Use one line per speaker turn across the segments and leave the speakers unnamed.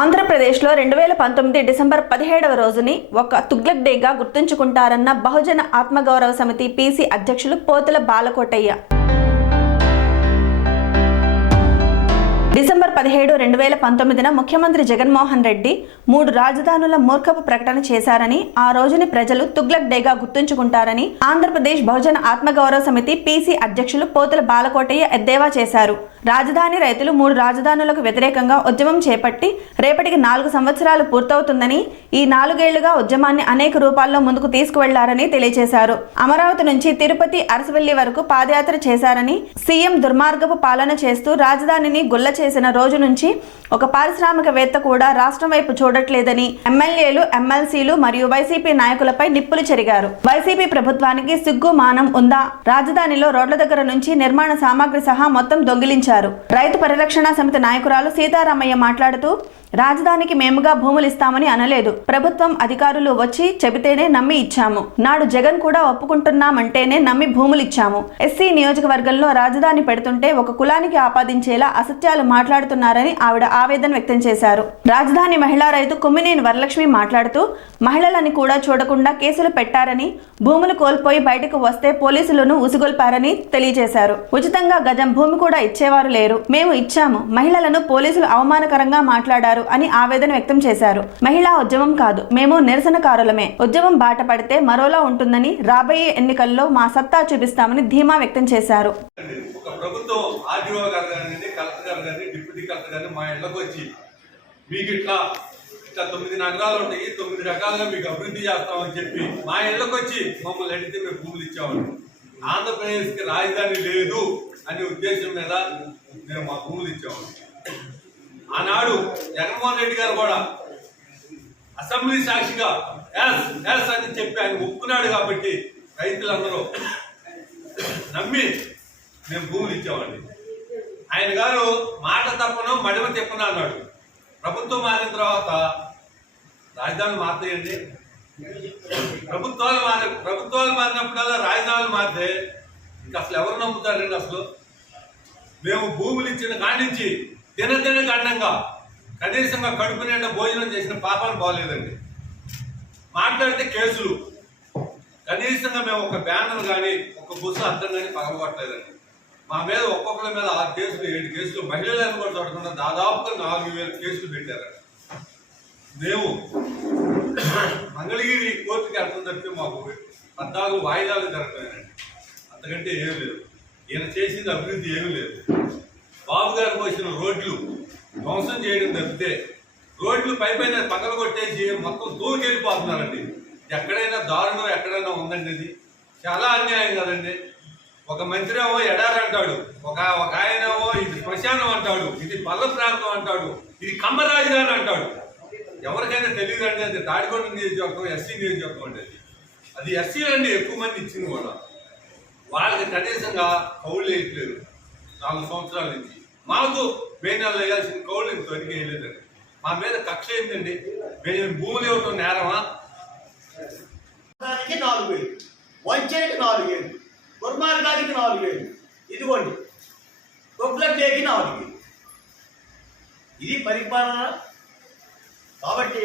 ఆంధ్రప్రదేశ్లో రెండు వేల పంతొమ్మిది డిసెంబర్ పదిహేడవ రోజుని ఒక తుగ్లక్ డేగా గుర్తుంచుకుంటారన్న బహుజన ఆత్మగౌరవ సమితి పీసీ అధ్యక్షులు పోతుల బాలకోటయ్య. డిసెంబర్ పదిహేడు రెండు వేల పంతొమ్మిదిన ముఖ్యమంత్రి జగన్మోహన్ రెడ్డి మూడు రాజధానుల మూర్ఖపు ప్రకటన చేశారని ఆ రోజుని ప్రజలు తుగ్లక్ డేగా గుర్తుంచుకుంటారని ఆంధ్రప్రదేశ్ బహుజన ఆత్మగౌరవ సమితి పీసీ అధ్యక్షులు పోతుల బాలకోటయ్య ఎద్దేవా చేశారు. రాజధాని రైతులు మూడు రాజధానులకు వ్యతిరేకంగా ఉద్యమం చేపట్టి రేపటికి నాలుగు సంవత్సరాలు పూర్తవుతుందని ఈ నాలుగేళ్ళుగా ఉద్యమాన్ని అనేక రూపాల్లో ముందుకు తీసుకువెళ్ళారని తెలియజేశారు. అమరావతి నుంచి తిరుపతి అరసవెల్లి వరకు పాదయాత్ర చేశారని సీఎం దుర్మార్గపు పాలన చేస్తూ రాజధానిని గుల్ల చేసిన రోజు నుంచి ఒక పారిశ్రామికవేత్త కూడా రాష్ట్రం వైపు చూడట్లేదని ఎమ్మెల్యేలు ఎమ్మెల్సీలు మరియు వైసీపీ నాయకులపై నిప్పులు చెరిగారు. వైసీపీ ప్రభుత్వానికి సిగ్గు మానం ఉందా? రాజధానిలో రోడ్ల దగ్గర నుంచి నిర్మాణ సామాగ్రి సహా మొత్తం దొంగిలించారు? రైతు పరిరక్షణ సమితి నాయకురాలు సీతారామయ్య మాట్లాడుతూ రాజధానికి మేముగా భూములు ఇస్తామని అనలేదు. ప్రభుత్వం అధికారులు వచ్చి చెబితేనే నమ్మి ఇచ్చాము. నాడు జగన్ కూడా ఒప్పుకుంటున్నామంటేనే నమ్మి భూములు ఇచ్చాము. ఎస్సీ నియోజకవర్గంలో రాజధాని పెడుతుంటే ఒక కులానికి ఆపాదించేలా అసత్యాలు మాట్లాడుతున్నారని ఆవిడ ఆవేదన వ్యక్తం చేశారు. రాజధాని మహిళా రైతు కుమ్మినేని వరలక్ష్మి మాట్లాడుతూ మహిళలని కూడా చూడకుండా కేసులు పెట్టారని భూములు కోల్పోయి బయటకు వస్తే పోలీసులను ఉసిగొల్పారని తెలియజేశారు. ఉచితంగా గజం భూమి కూడా ఇచ్చేవారు లేరు. మేము ఇచ్చాము. మహిళలను పోలీసులు అవమానకరంగా మాట్లాడారు. చేశారు అని ఆవేదన వ్యక్తం చేశారు. మహిళా ఉద్యమం కాదు మేము నిరసనకారులమే. ఉద్యమం బాట పడితే మరోలా ఉంటుందని రాబోయే ఎన్నికల్లో మా సత్తా చూపిస్తామని ధీమా వ్యక్తం చేశారు.
మీకు ఇట్లా ఇట్లా తొమ్మిది నగరాలు ఉంటాయి తొమ్మిది రకాలుగా మీకు అభివృద్ధి చేస్తామని చెప్పి మా ఇళ్ళకి వచ్చి మమ్మల్ని అడిగితే మేము భూములు ఇచ్చామని ఆంధ్రప్రదేశ్కి రాజధాని లేదు అనే ఉద్దేశం మీద మేము మా భూములు ఇచ్చాము ఆనాడు జగన్మోహన్ రెడ్డి గారు కూడా అసెంబ్లీ సాక్షిగా ఎస్ ఎస్ అని చెప్పి ఆయన ఒప్పుకున్నాడు కాబట్టి రైతులందరూ నమ్మి మేము భూములు ఇచ్చామండి. ఆయన గారు మాట తప్పను మడిమ తిప్పను అన్నాడు. ప్రభుత్వం మారిన తర్వాత రాజధాని మారుతాయండి ప్రభుత్వాలు మారి ప్రభుత్వాలు మారినప్పుడల్లా రాజధానులు మారితే ఇంకా అసలు ఎవరు నమ్ముతారండి అసలు? మేము భూములు ఇచ్చిన కాడి నుంచి దినదిన గండంగా కనీసంగా కడుపు నిండా భోజనం చేసిన పాపాలు బాగలేదండి. మాట్లాడితే కేసులు. కనీసంగా మేము ఒక బ్యానర్ కానీ ఒక బుస్సు అర్థం కానీ పగలగొట్టలేదండి. మా మీద ఒక్కొక్కరి మీద ఆరు కేసులు ఏడు కేసులు మహిళలను కూడా చూడకుండా దాదాపుగా నాలుగు వేల కేసులు పెట్టారండి. మేము మంగళగిరి కోర్టుకి అర్థం తప్పితే మాకు పద్నాలుగు వాయిదాలు జరగలేదండి. అంతకంటే ఏమీ లేదు. ఈయన చేసింది అభివృద్ధి ఏమీ లేదు. బాబు గారు పోసిన రోడ్లు ధ్వంసం చేయడం తప్పితే రోడ్లు పై పైన పక్కన కొట్టేసి మొత్తం దూకెళ్ళిపోతున్నారండి. ఎక్కడైనా దారుణం ఎక్కడైనా ఉందండి ఇది. చాలా అన్యాయం కదండి. ఒక మంత్రి ఏమో ఎడారి అంటాడు ఒక ఒక ఆయన ఏమో ఇది శ్మశానం అంటాడు ఇది పల్ల ప్రాంతం అంటాడు ఇది కమ్మ రాజధాని అంటాడు. ఎవరికైనా తెలియదండి అది తాడికొండ నియోజకవర్గం ఎస్సీ నియోజకవర్గం అండి అది. అది ఎస్సీలండి ఎక్కువ మంది ఇచ్చింది కూడా వాళ్ళకి కనీసంగా కౌలు వేయట్లేదు. నాలుగు సంవత్సరాల నుంచి. మాకు మే నెలలో వేయాల్సిన కౌళ్ళు ఇంతవరకు వేయలేదండి మా మీద కక్ష ఏంటండి మేము భూములు ఇవ్వటం నేరమా?
దానికి నాలుగు వేలు వంచేకి నాలుగు వేలు దుర్మార్గానికి నాలుగు వేలు ఇదిగోండి. డేకి నాలుగు వేలు ఇది పరిపాలన. కాబట్టి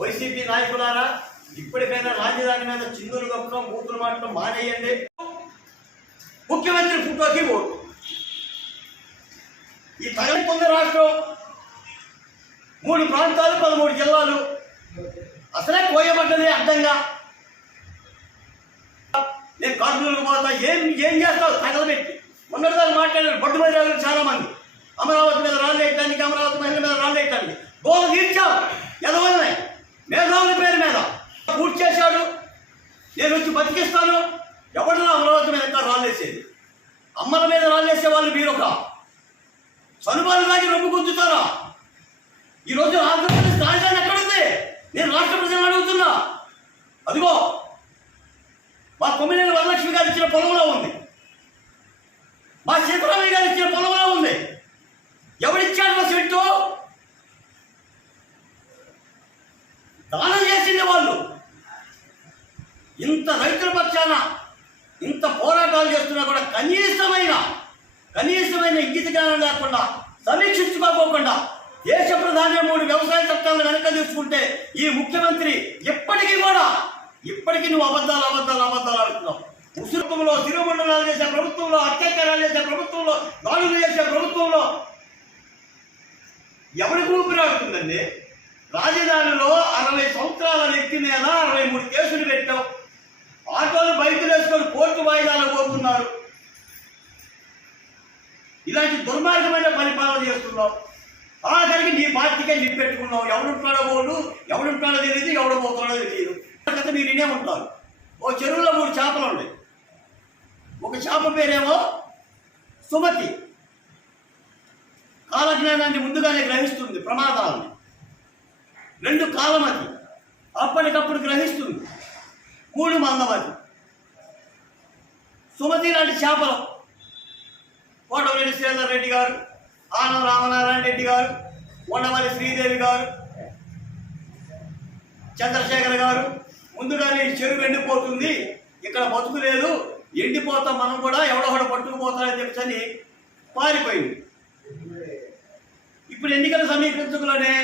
వైసీపీ నాయకులారా ఇప్పటికైనా రాజధాని మీద చిందులు కప్పడం మూతులు మాటలు మానేయండి. ముఖ్యమంత్రి ఫోటోకి ఓటు. ఈ తగలి పొంది రాష్ట్రం మూడు ప్రాంతాలు పదమూడు జిల్లాలు అసలే పోయబడ్డది అర్థంగా నేను కార్మికులకు పోతా ఏం ఏం చేస్తావు? తగలబెట్టి మొన్నటిదాన్ని మాట్లాడారు. బొడ్డు మహిళలు చాలా మంది అమరావతి మీద రాళ్ళు వేయటానికి అమరావతి మహిళల మీద రాళ్ళు వేయటానికి గోలు తీర్చాం. ఎదవలనే మేధావుల పేరు మీద. పూర్తి చేశాడు. నేను వచ్చి బతికిస్తాను. ఎవడన్నా అమరావతి మీద ఇంకా రాళ్ళు అమ్మల మీద రాళ్ళు వేసే వాళ్ళు మీరు ఒక చనుబాలు రొమ్ము గుంజుతారా? ఈరోజు ఆంధ్రప్రదేశ్ రాజధాని ఎక్కడుంది? నేను రాష్ట్ర ప్రజలను అడుగుతున్నా. అదిగో మా కొమ్మినేని వరలక్ష్మి గారు ఇచ్చిన పొలంలో ఉంది మా సీతారామయ్య గారు ఇచ్చిన పొలంలో ఉంది ఎవరిచ్చాడు మా సెట్టు దానం చేసింది వాళ్ళు ఇంత రైతుల పక్షాన ఇంత పోరాటాలు చేస్తున్నా కూడా కనీసమైన కనీసమైన ఇంగిత జ్ఞానం లేకుండా సమీక్షించుకోకుండా దేశ ప్రధాన మూడు వ్యవసాయ చట్టాలను వెనక తీసుకుంటే ఈ ముఖ్యమంత్రి ఎప్పటికీ కూడా ఇప్పటికీ నువ్వు అబద్ధాలు అబద్ధాలు అబద్ధాలు ఆడుతున్నావు. ఉసురుకంలో తిరుమండలాలు చేసే ప్రభుత్వంలో అత్యాచారాలు చేసే ప్రభుత్వంలో దాడులు చేసే ప్రభుత్వంలో ఎవరికి ఊపిరాడుతుందండి రాజధానిలో అరవై సంవత్సరాల వ్యక్తి మీద అరవై మూడు కేసులు పెట్టావు. ఆటోలు బయటలు వేసుకొని కోర్టు వాయిదాలు పోతున్నారు. ఇలాంటి దుర్మార్గమైన పరిపాలన చేస్తున్నావు. ఆఖరికి నీ పార్టీకే నిప్పెట్టుకున్నావు ఎవడుంటాడో పోడు ఎవడుంటాడో తెలియదు ఎవడు పోతాడో తెలియదు కథ మీరు వినే ఉంటారు? ఓ చెరువులో మూడు చేపలు ఉన్నాయి ఒక చేప పేరేమో సుమతి. కాలజ్ఞానాన్ని ముందుగానే గ్రహిస్తుంది ప్రమాదాలని. రెండు కాలమతి. అప్పటికప్పుడు గ్రహిస్తుంది. మూడు మందమతి. సుమతి లాంటి చేపలు. కోటమిరెడ్డి శ్రీధర్ రెడ్డి గారు ఆనం రామనారాయణ రెడ్డి గారు ఉండవల్లి శ్రీదేవి గారు చంద్రశేఖర్ గారు ముందుగానే ఈ చెరువు ఎండిపోతుంది. ఇక్కడ బతుకు లేదు ఎండిపోతాం మనం కూడా ఎవడొకడు పట్టుకుపోతాడని చెప్పని పారిపోయింది. ఇప్పుడు ఎన్నికల సమీపించకులోనే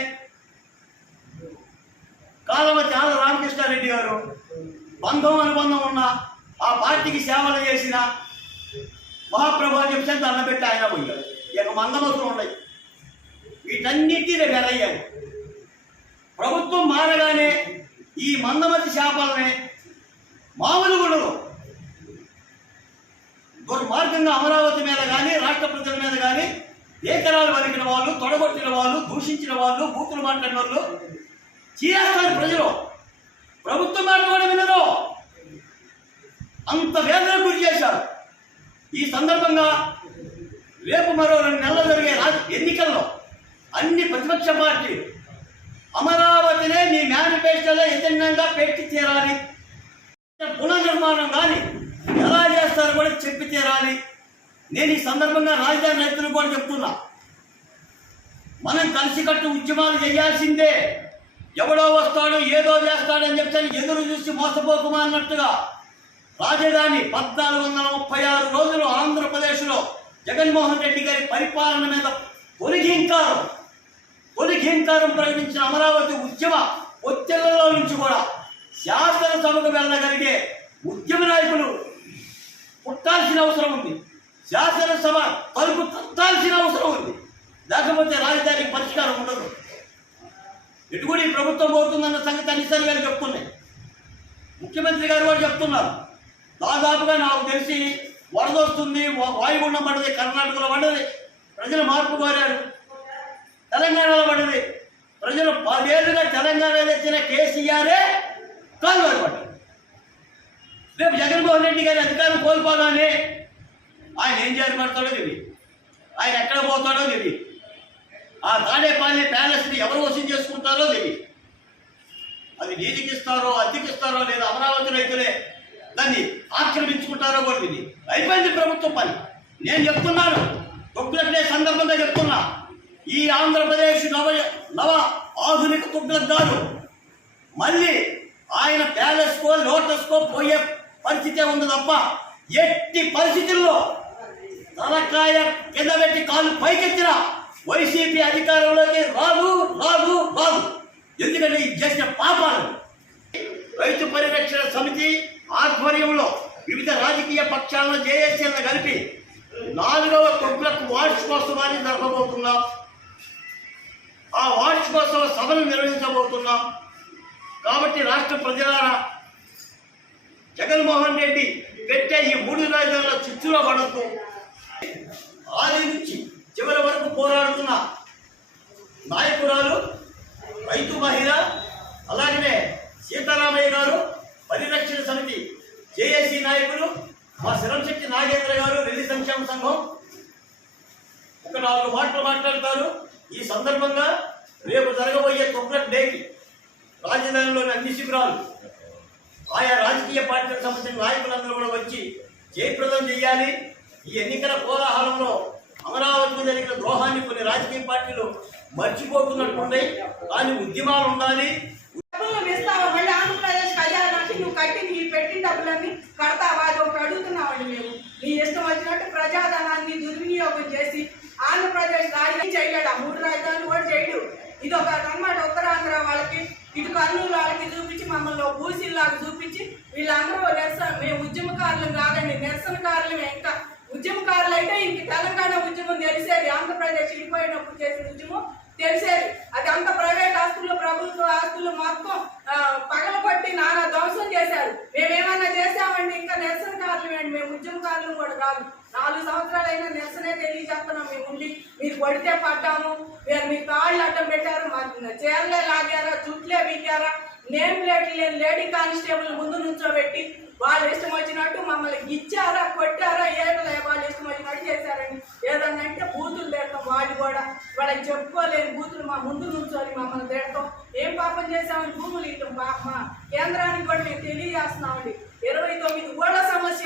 కాలమతి ఆల రామకృష్ణారెడ్డి గారు బంధం అనుబంధం ఉన్న ఆ పార్టీకి సేవలు చేసిన మహాప్రభు అని చెప్పి దండం పెట్టి ఆయన పోయారు ఇక మందమతులు ఉన్నాయి. వీటన్నిటి రేపు ప్రభుత్వం మారగానే ఈ మందమతి శాపాలనే మామూలు గుణలు దుర్మార్గంగా అమరావతి మీద కానీ రాష్ట్ర ప్రజల మీద కానీ ఏకరాలు వలికిన వాళ్ళు తొడగొట్టిన వాళ్ళు దూషించిన వాళ్ళు బూతులు మాట్లాడిన వాళ్ళు చేస్తారు ప్రజలు. ప్రభుత్వం మాట వినరు. అంత వేదన గురి చేశారు. ఈ సందర్భంగా రేపు మరో రెండు నెలలు జరిగే ఎన్నికల్లో అన్ని ప్రతిపక్ష పార్టీలు అమరావతినే మీ మేనిఫెస్టోలో ఎజెండాగా పెట్టి తీరాలి. పునర్నిర్మాణం కానీ ఎలా చేస్తారో కూడా చెప్పి తీరాలి. నేను ఈ సందర్భంగా రాజధాని రైతులు కూడా చెప్తున్నా. మనం కలిసికట్టు ఉద్యమాలు చేయాల్సిందే. ఎవడో వస్తాడు ఏదో చేస్తాడని చెప్తే ఎదురు చూసి మోసపోకుమా అన్నట్టుగా రాజధాని పద్నాలుగు వందల ముప్పై ఆరు రోజులు ఆంధ్రప్రదేశ్లో జగన్మోహన్ రెడ్డి గారి పరిపాలన మీద పొలిగింకారు తొలగింకారం ప్రకటించిన అమరావతి ఉద్యమ ఒత్తిళ్ళలో నుంచి కూడా శాసనసభకు వెళ్ళగలిగే ఉద్యమ నాయకులు పుట్టాల్సిన అవసరం ఉంది. శాసనసభ తలుపు తట్టాల్సిన అవసరం ఉంది. లేకపోతే రాజధానికి పరిష్కారం ఉండదు. ఎటు కూడా ఈ ప్రభుత్వం పోతుందన్న సంగతి అన్నిసార్లు గారు చెప్తున్నాయి. ముఖ్యమంత్రి గారు కూడా చెప్తున్నారు. దాదాపుగా నాకు తెలిసి వరద వస్తుంది వాయుగుండం పడ్డది కర్ణాటకలో పడ్డది. ప్రజలు మార్పు కోరారు. తెలంగాణలో పడింది. ప్రజలు పదేళ్ళుగా తెలంగాణ తెచ్చిన కేసీఆరే కాలువలు పడ్డారు రేపు జగన్మోహన్ రెడ్డి గారి అధికారం కోల్పోగానే ఆయన ఏం చేయాలి పడతాడో తెలియదు. ఆయన ఎక్కడ పోతాడో తెలియదు. ఆ తాడేపాలే ప్యాలెస్ని ఎవరు వసూలు చేసుకుంటారో తెలియదు. అది నీటికి ఇస్తారో అద్దెకి ఇస్తారో లేదా అమరావతి రైతులే దాన్ని ఆక్రమించుకుంటారో కూడా తెలియదు. అయిపోయింది ప్రభుత్వం పని. నేను చెప్తున్నాను. తొక్కులట్లే సందర్భంగా చెప్తున్నా. ఈ ఆంధ్రప్రదేశ్ నవ నవ ఆధునిక తుగ్గద్దాలు మళ్ళీ ఆయన ప్యాలెస్కో లోటస్కో పోయే పరిస్థితే ఉంది తప్ప ఎట్టి పరిస్థితుల్లో తలకాయ కింద పెట్టి కాలు పైకెత్తిన వైసీపీ అధికారంలోకి రాదు రాదు రాదు. ఎందుకంటే ఇది చేసిన పాపాలు. రైతు పరిరక్షణ సమితి ఆధ్వర్యంలో వివిధ రాజకీయ పక్షాలను జేఏసీలను కలిపి నాలుగవ తొక్కులకు వార్షికోత్సవాన్ని జరపబోతున్నాం ఆ వార్షికోత్సవ సభను నిర్వహించబోతున్నాం. కాబట్టి రాష్ట్ర ప్రజలారా జగన్మోహన్ రెడ్డి పెట్టే ఈ మూడు రాజధానుల చిచ్చులో పడద్దు ఆది నుంచి చివరి వరకు పోరాడుతున్న నాయకురాలు రైతు మహిళ అలాగనే సీతారామయ్య గారు పరిరక్షణ సమితి జేఏసీ నాయకులు మా శిరంశెట్టి నాగేంద్ర గారు రెల్లి సంక్షేమ సంఘం. ఒక నాలుగు మాటలు మాట్లాడతారు. ఈ సందర్భంగా రేపు జరగబోయే తొక్కట్ డేకి రాజధానిలోని అన్ని శిబిరాలు ఆయా రాజకీయ పార్టీలకు సంబంధించిన నాయకులందరూ కూడా వచ్చి జయప్రదం చేయాలి ఈ ఎన్నికల కోలాహలంలో అమరావతిలో జరిగిన ద్రోహాన్ని కొన్ని రాజకీయ పార్టీలు మర్చిపోతున్నట్టున్నాయి కానీ ఉద్యమాలు ఉండాలి.
ఆంధ్రప్రదేశ్ కళ్యాణానికి నువ్వు కట్టి నీ పెట్టిన డబ్బులన్నీ కడతావా? అది ఒకటి అడుగుతున్నామండి మేము. నీ ఇష్టం వచ్చినట్టు ప్రజాధనాన్ని దుర్వినియోగం చేసి ఆంధ్రప్రదేశ్ రాజధాని చేయలేడు ఆ మూడు రాజధానులు కూడా చేయడు ఇది ఒక అన్నమాట ఉత్తరాంధ్ర వాళ్ళకి ఇటు కర్నూలు వాళ్ళకి చూపించి మమ్మల్ని బూసిల్లాగా చూపించి వీళ్ళందరూ నిరసన మేము ఉద్యమకారులు కాదండి నిరసనకారులు ఇంకా ఉద్యమకారులు అయితే ఇంక తెలంగాణ ఉద్యమం తెలిసేది ఆంధ్రప్రదేశ్ విడిపోయినప్పుడు చేసిన ఉద్యమం తెలిసేది. అది అంత ప్రైవేట్ ఆస్తులు ప్రభుత్వ ఆస్తులు మొత్తం పగల పట్టి నానా ధ్వంసం చేశారు. మేమేమన్నా చేశామండి ఇంకా ఉద్యమకారులు కూడా కాదు. నాలుగు సంవత్సరాలైనా నిరసనే తెలియజేస్తున్నాం మేము ఉండి. మీరు కొడితే పడ్డాము. మీరు మీ కాళ్ళు అడ్డం పెట్టారు. మా చీరలే లాగారా? జుట్లే వీకారా నేమ్ ప్లేట్లు లేని లేడీ కానిస్టేబుల్ ముందు నుంచోబెట్టి వాళ్ళు ఇష్టం వచ్చినట్టు మమ్మల్ని గిచ్చారా కొట్టారా? ఏదో వాళ్ళు ఇష్టం వచ్చినట్టు చేశారండి. ఏదన్నా అంటే బూతులు తిడతాం వాళ్ళు కూడా. వాళ్ళకి చెప్పుకోలేని బూతులు మా ముందు నుంచొని మమ్మల్ని తిడతాం. ఏం పాపం చేశామని భూములు ఇవ్వటం పాప కేంద్రానికి కూడా మేము తెలియజేస్తున్నామండి. ఇరవై తొమ్మిది కూడా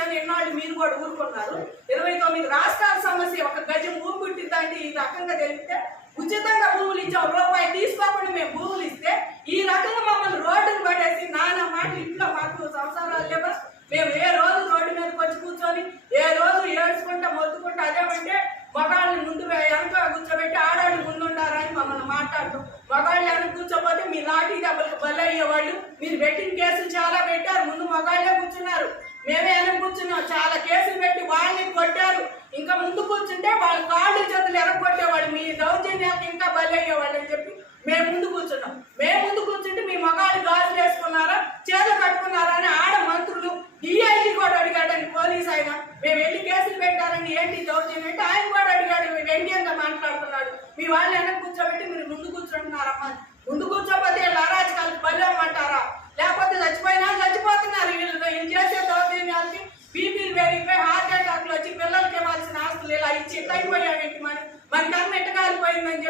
అని ఎన్నాళ్ళు మీరు కూడా ఊరుకున్నారు. ఇరవై తొమ్మిది రాష్ట్రాల సమస్య ఒక గజం భూమి పుట్టిందంటే ఈ రకంగా తెలిపితే ఉచితంగా భూములు ఇచ్చాం. రూపాయి తీసుకోకుండా మేము భూములు ఇస్తే ఈ రకంగా మమ్మల్ని రోడ్డును పడేసి నానా మాటలు ఇంట్లో మాకు సంసారాలు లేవా? మేము ఏ రోజు రోడ్డు మీదకి వచ్చి కూర్చొని ఏ రోజు ఏడ్చుకుంటా మొత్తుకుంటా అదేమంటే మగాళ్ళని ముందు వెనక కూర్చోబెట్టి ఆడాళ్ళు ముందుండాలని మమ్మల్ని మాట్లాడటం మగాళ్ళు వెనక కూర్చోపోతే మీ లాఠీ దెబ్బలకు బలయ్యేవాళ్ళు. మీరు పెట్టిన కేసులు చాలా పెట్టారు. ముందు మగాళ్ళే కూర్చున్నారు. మేమే వెనక కూర్చున్నాం. చాలా కేసులు పెట్టి వాళ్ళని కొట్టారు. ఇంకా ముందు కూర్చుంటే వాళ్ళ కాళ్ళు చేతులు ఎరగొట్టేవాళ్ళు మీ దౌర్జన్యాలకు ఇంకా బలయ్యేవాళ్ళు అని చెప్పి మేము ముందు కూర్చున్నాం. మేము ముందు కూర్చుంటే మీ మగాళ్ళు గాజు వేసుకున్నారా చేతులు కట్టుకున్నారా అని ఆడ మంత్రులు డిఐజీ కూడా అడిగాడని పోలీస్ ఆయన. మేము వెళ్ళి కేసులు పెట్టారని ఏంటి దౌర్జన్యం అంటే ఆయన కూడా అడిగాడు. మేము వ్యంగ్యంగా మాట్లాడుతున్నాడు? మీ వాళ్ళు వెనక కూర్చోబెట్టి మీరు ముందు కూర్చుంటున్నారమ్మా ముందు కూర్చోబోతే వీళ్ళు అరాజకాలు బలేమంటారా లేకపోతే చచ్చిపోయినా చచ్చిపోతున్నారు వీళ్ళు వీళ్ళు చేసే దౌర్జన్యాలకి బీపీలు పెరిగిపోయి హార్ట్ అటాక్లు వచ్చి పిల్లలకి ఇవ్వాల్సిన ఆస్తులు ఇలా ఇచ్చి తగ్గిపోయామేంటి మరి మరి కర్మ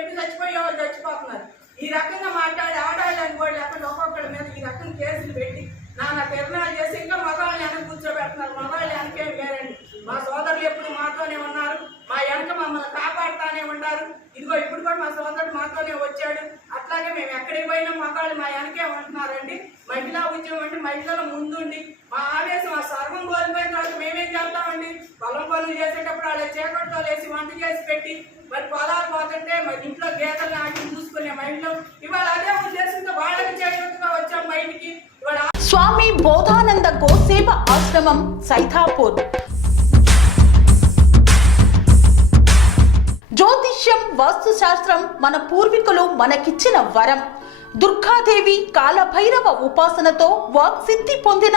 ఎట్టకాలిపోయిందని చచ్చిపోయే వాళ్ళు చచ్చిపోతున్నారు? ఈ రకంగా మాట్లాడి ఆడాలని కూడా లేకుండా ఒక్కొక్కడి మీద ఈ రకం కేసులు పెట్టి నాన్న తిరణాలు చేసి ఇంకా మగవాళ్ళని వెనక కూర్చోబెడుతున్నారు. మగవాళ్ళు వెనకేం వేరండి మా సోదరులు ఎప్పుడు మాతోనే ఉన్నారు మా వెనక మమ్మల్ని కాపాడుతానే ఉన్నారు ఇదిగో ఇప్పుడు కూడా మా సోదరుడు మాతోనే వచ్చాడు అట్లాగే మేము ఎక్కడికి పోయినా మగాళ్ళు మా వెనకే ఉంటున్నారండి మహిళా ఉద్యమం అంటే మహిళల ముందుండి మా ఆవేశం ఆ సర్వం కోల్పోయిన తర్వాత మేమేం చేస్తామండి పొలం పనులు చేసేటప్పుడు వాళ్ళ చీకటితో వంట చేసి పెట్టి మరి పొలాలు పోతుంటే మరి ఇంట్లో గేదెలు నాటి చూసుకునే మహిళలు ఇవాళ అదే ఉద్దేశంతో వాళ్ళకి చేయూతగా వచ్చాం బయటికి ఇవాళ
స్వామి బోధానంద గోసేవ ఆశ్రమం సైథాపూర్ జ్యోతిష్యం వాస్తుశాస్త్రం మన పూర్వీకులు మనకిచ్చిన వరం. దుర్గాదేవి కాలభైరవ ఉపాసనతో వాక్సిద్ధి పొందిన